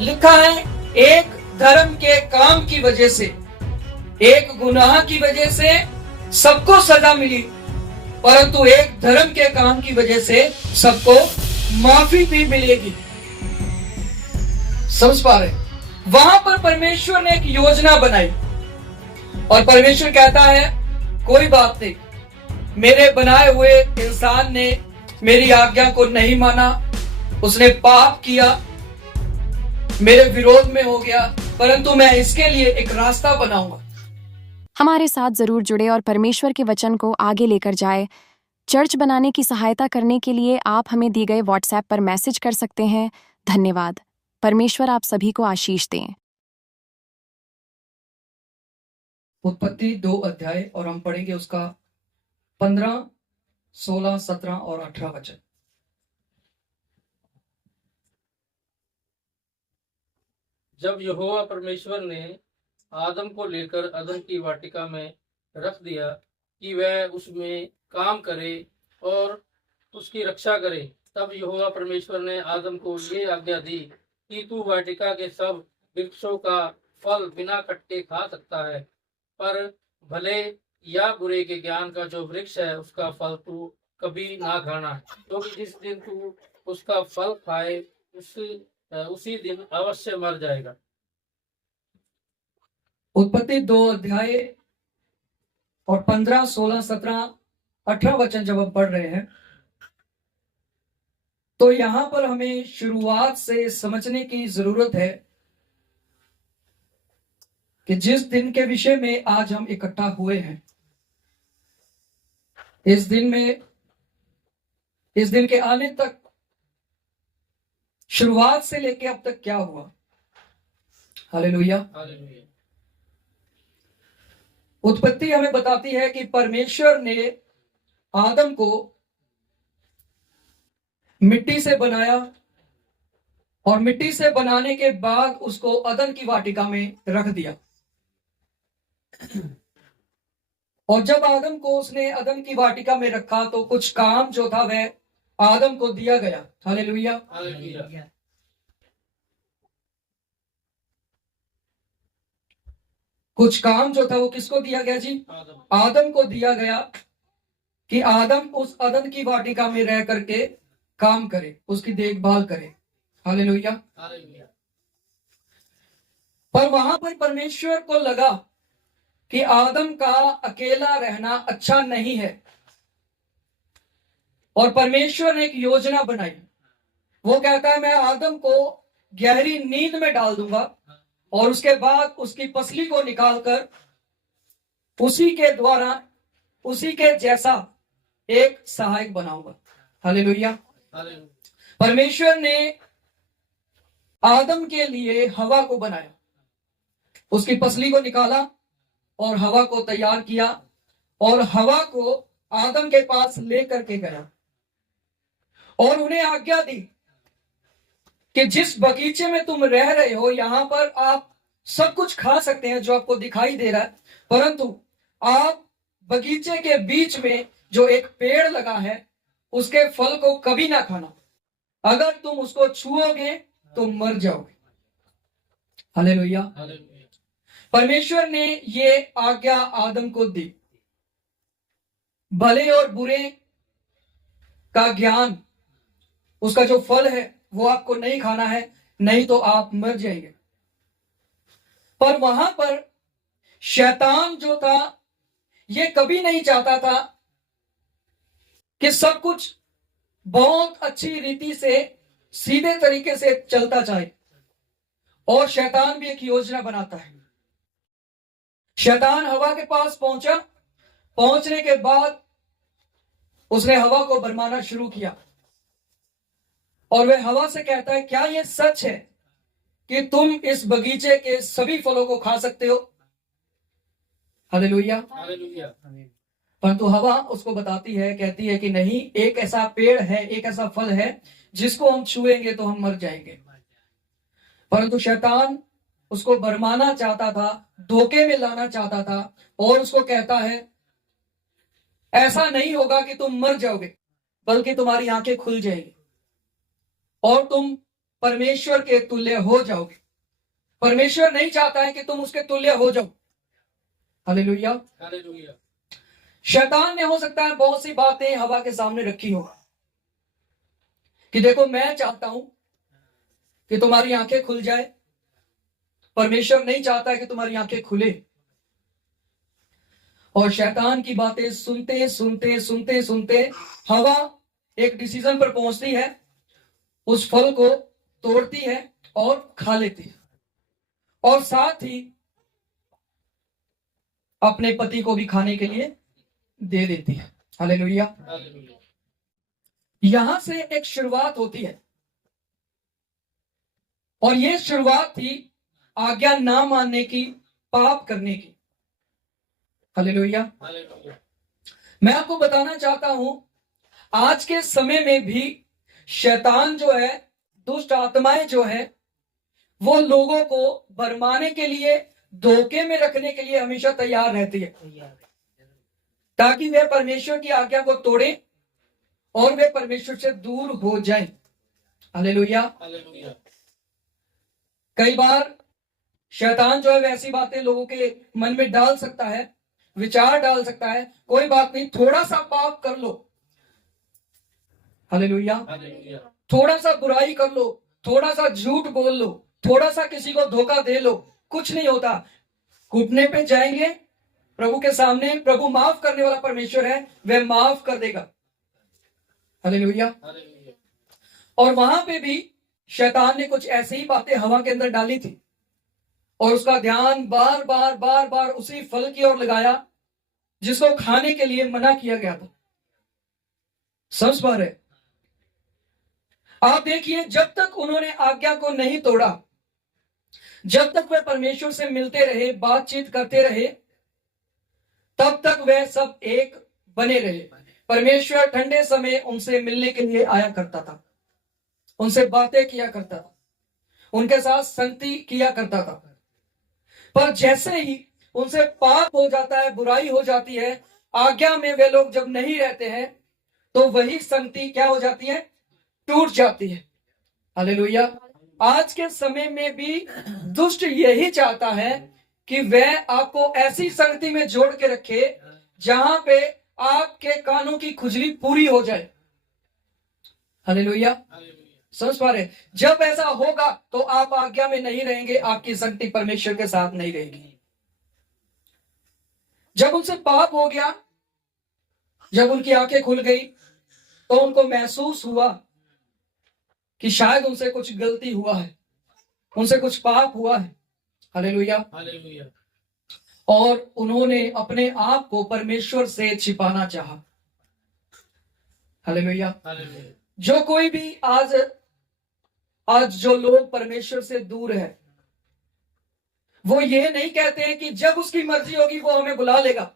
लिखा है एक धर्म के काम की वजह से, एक गुनाह की वजह से सबको सजा मिली, परंतु एक धर्म के काम की वजह से सबको माफी भी मिलेगी। समझ पा रहे? वहां पर परमेश्वर ने एक योजना बनाई और परमेश्वर कहता है कोई बात नहीं, मेरे बनाए हुए इंसान ने मेरी आज्ञा को नहीं माना, उसने पाप किया, मेरे विरोध में हो गया, परंतु मैं इसके लिए एक रास्ता बनाऊंगा। हमारे साथ जरूर जुड़े और परमेश्वर के वचन को आगे लेकर जाए। चर्च बनाने की सहायता करने के लिए आप हमें दी गए व्हाट्सएप पर मैसेज कर सकते हैं। धन्यवाद। परमेश्वर आप सभी को आशीष दें। उत्पत्ति 2 अध्याय और हम पढ़ेंगे उसका 15, 16, 17 और 18 वचन। जब यहोवा परमेश्वर ने आदम को लेकर अदन की वाटिका में रख दिया कि वह उसमें काम करे और उसकी रक्षा करे, तब यहोवा परमेश्वर ने आदम को ये आज्ञा दी कि तू वाटिका के सब वृक्षों का फल बिना कट्टे खा सकता है, पर भले या बुरे के ज्ञान का जो वृक्ष है उसका फल तू कभी ना खाना, क्योंकि जिस दिन तू उसका फल खाए उसी दिन अवश्य मर जाएगा। उत्पत्ति 2 अध्याय और 15, 16, 17, 18 वचन जब हम पढ़ रहे हैं तो यहां पर हमें शुरुआत से समझने की जरूरत है कि जिस दिन के विषय में आज हम इकट्ठा हुए हैं, इस दिन के आने तक, शुरुआत से लेके अब तक क्या हुआ। हालेलुया। उत्पत्ति हमें बताती है कि परमेश्वर ने आदम को मिट्टी से बनाया और मिट्टी से बनाने के बाद उसको अदन की वाटिका में रख दिया। और जब आदम को उसने अदन की वाटिका में रखा तो कुछ काम जो था वह आदम को दिया गया। हालेलुया। कुछ काम जो था वो किसको दिया गया जी? आदम को दिया गया कि आदम उस अदन की वाटिका में रह करके काम करे, उसकी देखभाल करे। हालेलुया। पर वहां पर परमेश्वर को लगा कि आदम का अकेला रहना अच्छा नहीं है और परमेश्वर ने एक योजना बनाई। वो कहता है मैं आदम को गहरी नींद में डाल दूंगा और उसके बाद उसकी पसली को निकालकर उसी के द्वारा, उसी के जैसा एक सहायक बनाऊंगा। हालेलुया। परमेश्वर ने आदम के लिए हवा को बनाया, उसकी पसली को निकाला और हवा को तैयार किया और हवा को आदम के पास लेकर के गया और उन्हें आज्ञा दी कि जिस बगीचे में तुम रह रहे हो यहां पर आप सब कुछ खा सकते हैं जो आपको दिखाई दे रहा है, परंतु आप बगीचे के बीच में जो एक पेड़ लगा है उसके फल को कभी ना खाना, अगर तुम उसको छुओगे तो मर जाओगे। हालेलुया। परमेश्वर ने ये आज्ञा आदम को दी। भले और बुरे का ज्ञान, उसका जो फल है वो आपको नहीं खाना है, नहीं तो आप मर जाएंगे। पर वहां पर शैतान जो था ये कभी नहीं चाहता था कि सब कुछ बहुत अच्छी रीति से सीधे तरीके से चलता जाए, और शैतान भी एक योजना बनाता है। शैतान हवा के पास पहुंचा, पहुंचने के बाद उसने हवा को भरमाना शुरू किया और वह हवा से कहता है क्या यह सच है कि तुम इस बगीचे के सभी फलों को खा सकते हो? हालेलुया। परंतु हवा उसको बताती है, कहती है कि नहीं, एक ऐसा पेड़ है, एक ऐसा फल है जिसको हम छुएंगे तो हम मर जाएंगे। परंतु शैतान उसको भरमाना चाहता था, धोखे में लाना चाहता था और उसको कहता है ऐसा नहीं होगा कि तुम मर जाओगे, बल्कि तुम्हारी आंखें खुल जाएगी और तुम परमेश्वर के तुल्य हो जाओगे। परमेश्वर नहीं चाहता है कि तुम उसके तुल्य हो जाओ। हालेलुया। हालेलुया। शैतान ने हो सकता है बहुत सी बातें हवा के सामने रखी हो कि देखो मैं चाहता हूं कि तुम्हारी आंखें खुल जाए, परमेश्वर नहीं चाहता है कि तुम्हारी आंखें खुले। और शैतान की बातें सुनते सुनते सुनते सुनते हवा एक डिसीजन पर पहुंचती है, उस फल को तोड़ती है और खा लेती है, और साथ ही अपने पति को भी खाने के लिए दे देती है। हालेलुया। हालेलुया। यहां से एक शुरुआत होती है, और यह शुरुआत थी आज्ञा ना मानने की, पाप करने की। हालेलुया। हालेलुया। मैं आपको बताना चाहता हूं, आज के समय में भी शैतान जो है, दुष्ट आत्माएं जो है, वो लोगों को भरमाने के लिए, धोखे में रखने के लिए हमेशा तैयार रहती है, ताकि वे परमेश्वर की आज्ञा को तोड़े और वे परमेश्वर से दूर हो जाएं। हालेलुया। हालेलुया। कई बार शैतान जो है वैसी बातें लोगों के मन में डाल सकता है, विचार डाल सकता है, कोई बात नहीं, थोड़ा सा पाप कर लो। हालेलुया। हालेलुया। थोड़ा सा बुराई कर लो, थोड़ा सा झूठ बोल लो, थोड़ा सा किसी को धोखा दे लो, कुछ नहीं होता। घुटने पे जाएंगे प्रभु के सामने, प्रभु माफ करने वाला परमेश्वर है, वह माफ कर देगा। हालेलुया। हालेलुया। और वहां पे भी शैतान ने कुछ ऐसी ही बातें हवा के अंदर डाली थी, और उसका ध्यान बार बार बार बार उसी फल की ओर लगाया जिसको खाने के लिए मना किया गया था। समझ पा रहे? आप देखिए, जब तक उन्होंने आज्ञा को नहीं तोड़ा, जब तक वे परमेश्वर से मिलते रहे, बातचीत करते रहे, तब तक वे सब एक बने रहे। परमेश्वर ठंडे समय उनसे मिलने के लिए आया करता था, उनसे बातें किया करता था, उनके साथ संगति किया करता था। पर जैसे ही उनसे पाप हो जाता है, बुराई हो जाती है, आज्ञा में वे लोग जब नहीं रहते हैं, तो वही संगति क्या हो जाती है? टूट जाती है। हालेलुया। आज के समय में भी दुष्ट यही चाहता है कि वह आपको ऐसी संगति में जोड़ के रखे जहां पे आपके कानों की खुजली पूरी हो जाए। हालेलुया। समझ पा रहे? जब ऐसा होगा तो आप आज्ञा में नहीं रहेंगे, आपकी संगति परमेश्वर के साथ नहीं रहेगी। जब उनसे पाप हो गया, जब उनकी आंखें खुल गई, तो उनको महसूस हुआ कि शायद उनसे कुछ गलती हुआ है, उनसे कुछ पाप हुआ है। हालेलुया। हालेलुया। और उन्होंने अपने आप को परमेश्वर से छिपाना चाहा। हालेलुया। हालेलुया। जो कोई भी आज जो लोग परमेश्वर से दूर है, वो ये नहीं कहते हैं कि जब उसकी मर्जी होगी वो हमें बुला लेगा।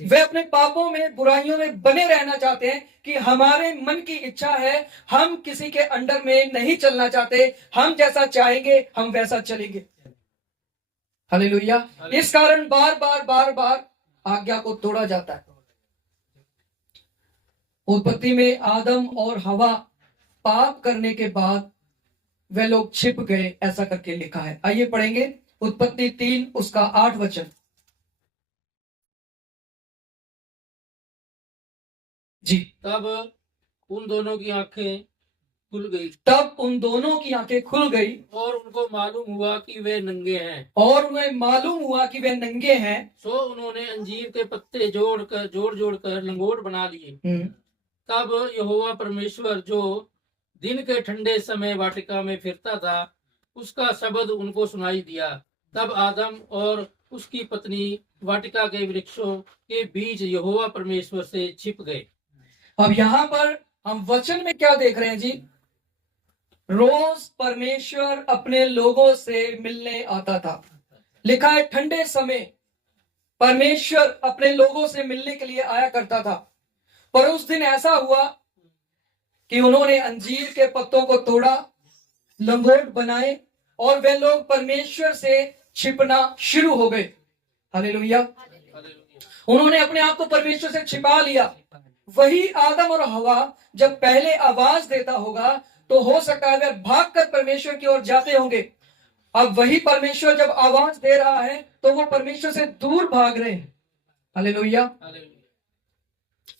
वे अपने पापों में, बुराइयों में बने रहना चाहते हैं कि हमारे मन की इच्छा है, हम किसी के अंडर में नहीं चलना चाहते, हम जैसा चाहेंगे हम वैसा चलेंगे। हालेलुया। इस कारण बार बार बार बार आज्ञा को तोड़ा जाता है। उत्पत्ति में आदम और हवा पाप करने के बाद वे लोग छिप गए, ऐसा करके लिखा है। आइए पढ़ेंगे उत्पत्ति 3 उसका 8 वचन। जी। तब उन दोनों की आंखें खुल गई, तब उन दोनों की आंखें खुल गई, और उनको मालूम हुआ कि वे नंगे हैं। और उन्हें मालूम हुआ कि वे नंगे हैं। सो उन्होंने अंजीर के पत्ते जोड़ जोड़कर लंगोट बना लिए। तब यहोवा परमेश्वर जो दिन के ठंडे समय वाटिका में फिरता था, उसका शब्द उनको सुनाई दिया। तब आदम और उसकी पत्नी वाटिका के वृक्षों के बीच यहोवा परमेश्वर से छिप गए। अब यहां पर हम वचन में क्या देख रहे हैं जी? रोज परमेश्वर अपने लोगों से मिलने आता था। लिखा है ठंडे समय परमेश्वर अपने लोगों से मिलने के लिए आया करता था। पर उस दिन ऐसा हुआ कि उन्होंने अंजीर के पत्तों को तोड़ा, लंगोट बनाए, और वे लोग परमेश्वर से छिपना शुरू हो गए। हालेलुया। उन्होंने अपने आप को परमेश्वर से छिपा लिया। वही आदम और हवा जब पहले आवाज देता होगा तो हो सकता है वे भागकर परमेश्वर की ओर जाते होंगे। अब वही परमेश्वर जब आवाज दे रहा है तो वो परमेश्वर से दूर भाग रहे हैं। हालेलुया,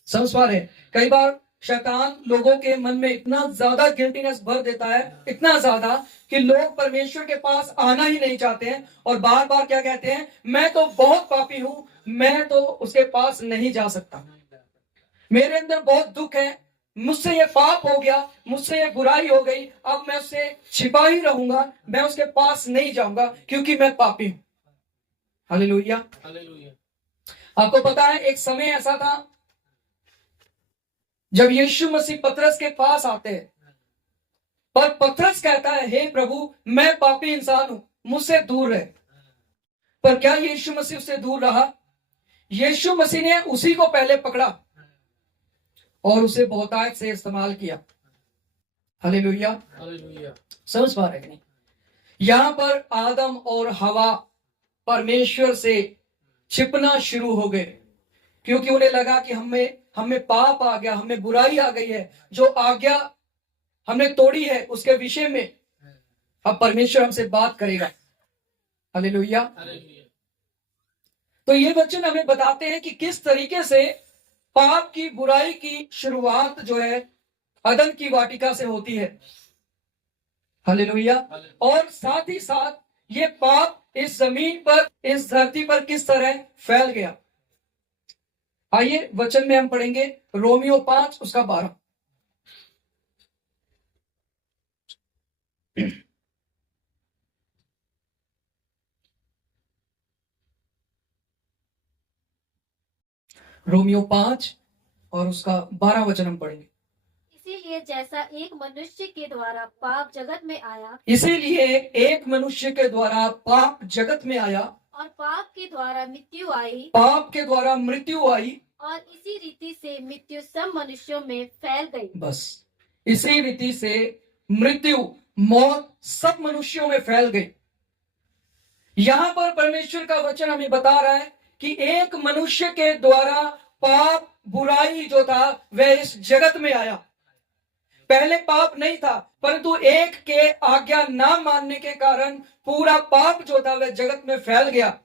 समझ पा रहे हैं? कई बार शैतान लोगों के मन में इतना ज्यादा गिल्टीनेस भर देता है, इतना ज्यादा कि लोग परमेश्वर के पास आना ही नहीं चाहते हैं और बार बार क्या कहते हैं, मैं तो बहुत पापी हूं, मैं तो उसके पास नहीं जा सकता, मेरे अंदर बहुत दुख है, मुझसे ये पाप हो गया, मुझसे ये बुराई हो गई, अब मैं उससे छिपा ही रहूंगा, मैं उसके पास नहीं जाऊंगा क्योंकि मैं पापी हूं। हालेलुया। आपको पता है एक समय ऐसा था जब यीशु मसीह पतरस के पास आते हैं, पर पतरस कहता है, हे प्रभु मैं पापी इंसान हूं, मुझसे दूर रहे। पर क्या यीशु मसीह उससे दूर रहा? यीशु मसीह ने उसी को पहले पकड़ा और उसे बहुतायत से इस्तेमाल किया। हालेलुया, समझ पा रहे हैं? यहां पर आदम और हवा परमेश्वर से छिपना शुरू हो गए क्योंकि उन्हें लगा कि हमें पाप आ गया, हमें बुराई आ गई है, जो आज्ञा हमने तोड़ी है उसके विषय में अब परमेश्वर हमसे बात करेगा। हालेलुया। तो ये वचन हमें बताते हैं कि किस तरीके से पाप की बुराई की शुरुआत जो है अदन की वाटिका से होती है। हालेलुया। और साथ ही साथ ये पाप इस जमीन पर, इस धरती पर किस तरह फैल गया। आइए वचन में हम पढ़ेंगे रोमियो 5 उसका 12। रोमियो 5 और उसका 12 वचन हम पढ़ेंगे। इसीलिए जैसा एक मनुष्य के द्वारा पाप जगत में आया, इसीलिए एक मनुष्य के द्वारा पाप जगत में आया और पाप के द्वारा मृत्यु आई, पाप के द्वारा मृत्यु आई, और इसी रीति से मृत्यु सब मनुष्यों में फैल गई। बस इसी रीति से मृत्यु, मौत सब मनुष्यों में फैल गई। यहां पर परमेश्वर का वचन हमें बता रहा है कि एक मनुष्य के द्वारा पाप, बुराई जो था वह इस जगत में आया। पहले पाप नहीं था, परंतु एक के आज्ञा ना मानने के कारण पूरा पाप जो था वह जगत में फैल गया।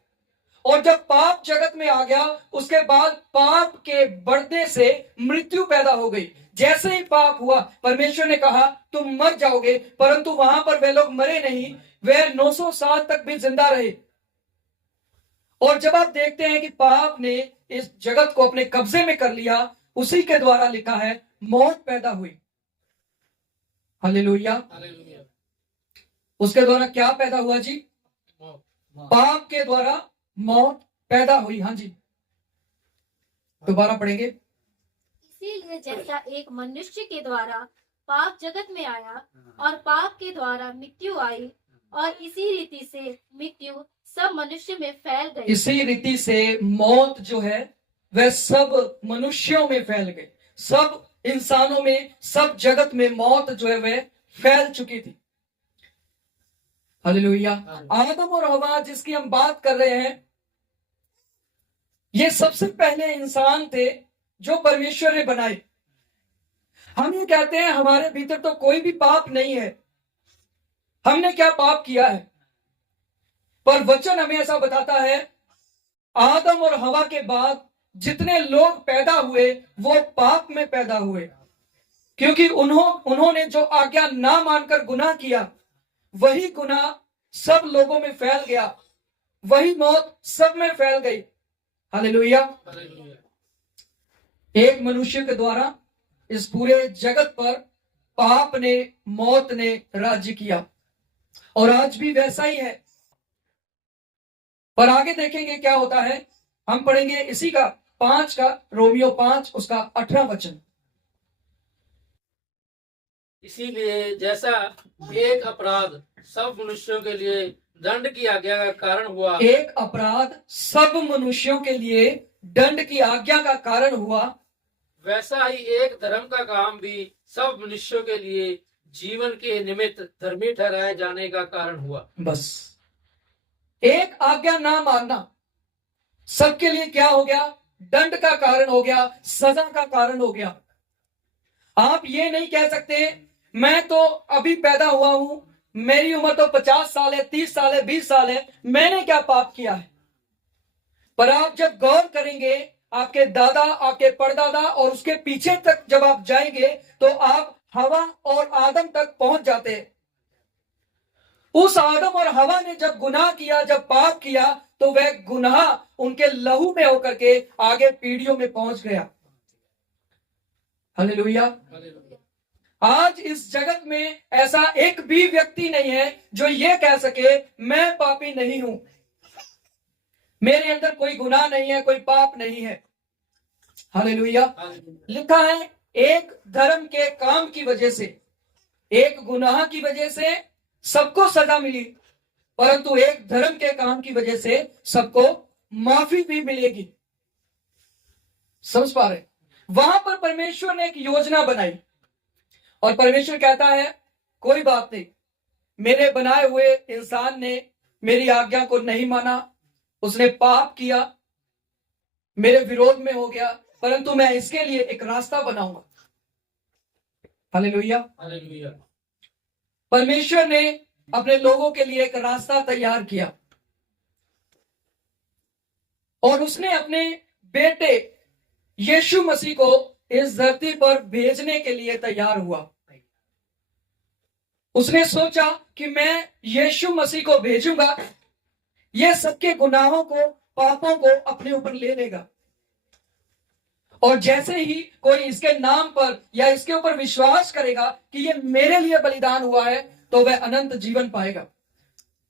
और जब पाप जगत में आ गया उसके बाद पाप के बढ़ने से मृत्यु पैदा हो गई। जैसे ही पाप हुआ परमेश्वर ने कहा तुम मर जाओगे, परंतु वहां पर वे लोग मरे नहीं, वे 900 साल तक भी जिंदा रहे। और जब आप देखते हैं कि पाप ने इस जगत को अपने कब्जे में कर लिया, उसी के द्वारा लिखा है मौत पैदा हुई। हालेलुया। उसके द्वारा क्या पैदा हुआ जी? पाप के द्वारा मौत पैदा हुई। हाँ जी, दोबारा पढ़ेंगे। इसीलिए जैसा एक मनुष्य के द्वारा पाप जगत में आया और पाप के द्वारा मृत्यु आई, और इसी रीति से मृत्यु सब मनुष्य में फैल गई। इसी रीति से मौत जो है वह सब मनुष्यों में फैल गई। सब इंसानों में, सब जगत में मौत जो है वह फैल चुकी थी। हालेलुया। आदम और हवा जिसकी हम बात कर रहे हैं, ये सबसे पहले इंसान थे जो परमेश्वर ने बनाए। हम ये कहते हैं हमारे भीतर तो कोई भी पाप नहीं है, हमने क्या पाप किया है? पर वचन हमें ऐसा बताता है आदम और हवा के बाद जितने लोग पैदा हुए वो पाप में पैदा हुए, क्योंकि उन्होंने जो आज्ञा ना मानकर गुनाह किया, वही गुनाह सब लोगों में फैल गया, वही मौत सब में फैल गई। हालेलुया। एक मनुष्य के द्वारा इस पूरे जगत पर पाप ने, मौत ने राज्य किया, और आज भी वैसा ही है। पर आगे देखेंगे क्या होता है। हम पढ़ेंगे इसी का 5 का, रोमियो 5 उसका 18 वचन। इसीलिए जैसा एक अपराध सब मनुष्यों के लिए दंड की आज्ञा का कारण हुआ, एक अपराध सब मनुष्यों के लिए दंड की आज्ञा का कारण हुआ, वैसा ही एक धर्म का काम भी सब मनुष्यों के लिए जीवन के निमित्त धर्मी ठहराए जाने का कारण हुआ। बस एक आज्ञा ना मानना सबके लिए क्या हो गया? दंड का कारण हो गया, सजा का कारण हो गया। आप ये नहीं कह सकते मैं तो अभी पैदा हुआ हूं, मेरी उम्र तो 50 साल है, 30 साल है, 20 साल है, मैंने क्या पाप किया है? पर आप जब गौर करेंगे, आपके दादा, आपके परदादा और उसके पीछे तक जब आप जाएंगे तो आप हवा और आदम तक पहुंच जाते हैं। उस आदम और हवा ने जब गुनाह किया, जब पाप किया, तो वह गुनाह उनके लहू में होकर के आगे पीढ़ियों में पहुंच गया। हालेलुया। आज इस जगत में ऐसा एक भी व्यक्ति नहीं है जो ये कह सके मैं पापी नहीं हूं, मेरे अंदर कोई गुनाह नहीं है, कोई पाप नहीं है। हालेलुया। लिखा है एक धर्म के काम की वजह से, एक गुनाह की वजह से सबको सजा मिली, परंतु एक धर्म के काम की वजह से सबको माफी भी मिलेगी। समझ पा रहे? वहां पर परमेश्वर ने एक योजना बनाई और परमेश्वर कहता है कोई बात नहीं, मेरे बनाए हुए इंसान ने मेरी आज्ञा को नहीं माना, उसने पाप किया, मेरे विरोध में हो गया, परंतु मैं इसके लिए एक रास्ता बनाऊंगा। हालेलुया। हालेलुया। परमेश्वर ने अपने लोगों के लिए एक रास्ता तैयार किया और उसने अपने बेटे यीशु मसीह को इस धरती पर भेजने के लिए तैयार हुआ। उसने सोचा कि मैं यीशु मसीह को भेजूंगा, यह सबके गुनाहों को, पापों को अपने ऊपर ले लेगा, और जैसे ही कोई इसके नाम पर या इसके ऊपर विश्वास करेगा कि यह मेरे लिए बलिदान हुआ है, तो वह अनंत जीवन पाएगा,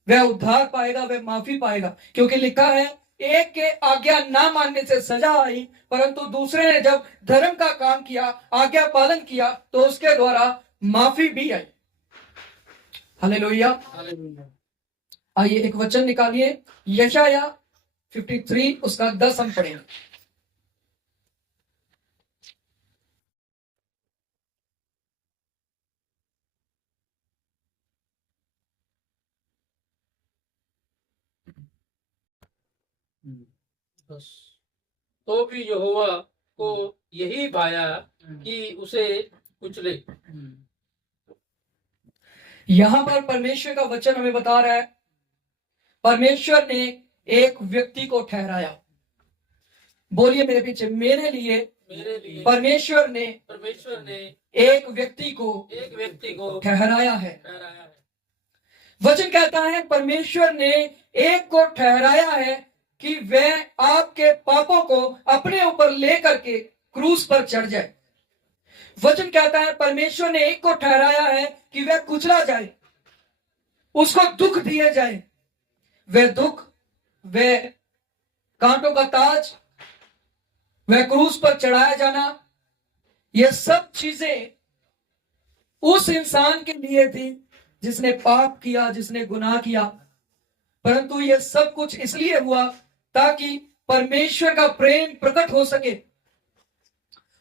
वह उद्धार पाएगा, वह माफी पाएगा। क्योंकि लिखा है एक के आज्ञा ना मानने से सजा आई, परंतु दूसरे ने जब धर्म का काम किया, आज्ञा पालन किया, तो उसके द्वारा माफी भी आई। हालेलुया। आइए एक वचन निकालिए, यशाया 53 उसका 10 हम पढ़ेंगे। तो भी यहोवा को यही भाया कि उसे कुचले। यहां पर परमेश्वर का वचन हमें बता रहा है, परमेश्वर ने एक व्यक्ति को ठहराया। बोलिए मेरे पीछे, मेरे लिए परमेश्वर ने एक व्यक्ति को ठहराया है। वचन कहता है परमेश्वर ने एक को ठहराया है कि वह आपके पापों को अपने ऊपर लेकर के क्रूस पर चढ़ जाए। वचन कहता है परमेश्वर ने एक को ठहराया है कि वह कुचला जाए, उसको दुख दिए जाए। वह दुख, वह कांटों का ताज, वह क्रूस पर चढ़ाया जाना, यह सब चीजें उस इंसान के लिए थी जिसने पाप किया, जिसने गुनाह किया। परंतु यह सब कुछ इसलिए हुआ ताकि परमेश्वर का प्रेम प्रकट हो सके।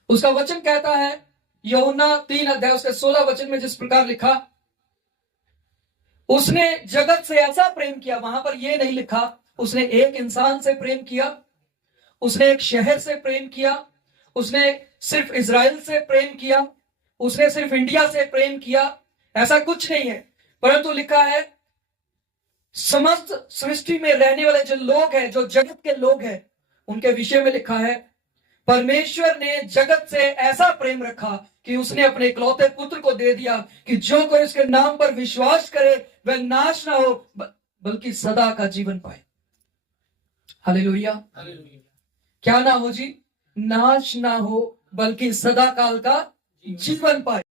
उसका वचन कहता है यूहन्ना 3 अध्याय उसके 16 वचन में जिस प्रकार लिखा, उसने जगत से ऐसा प्रेम किया। वहां पर यह नहीं लिखा उसने एक इंसान से प्रेम किया, उसने एक शहर से प्रेम किया, उसने सिर्फ इजराइल से प्रेम किया, उसने सिर्फ इंडिया से प्रेम किया, ऐसा कुछ नहीं है। परंतु लिखा है समस्त सृष्टि में रहने वाले जो लोग हैं, जो जगत के लोग हैं, उनके विषय में लिखा है परमेश्वर ने जगत से ऐसा प्रेम रखा कि उसने अपने इकलौते पुत्र को दे दिया कि जो कोई उसके नाम पर विश्वास करे वह नाश ना हो बल्कि सदा का जीवन पाए। हालेलुया। क्या ना हो जी? नाश ना हो बल्कि सदा काल का जीवन पाए।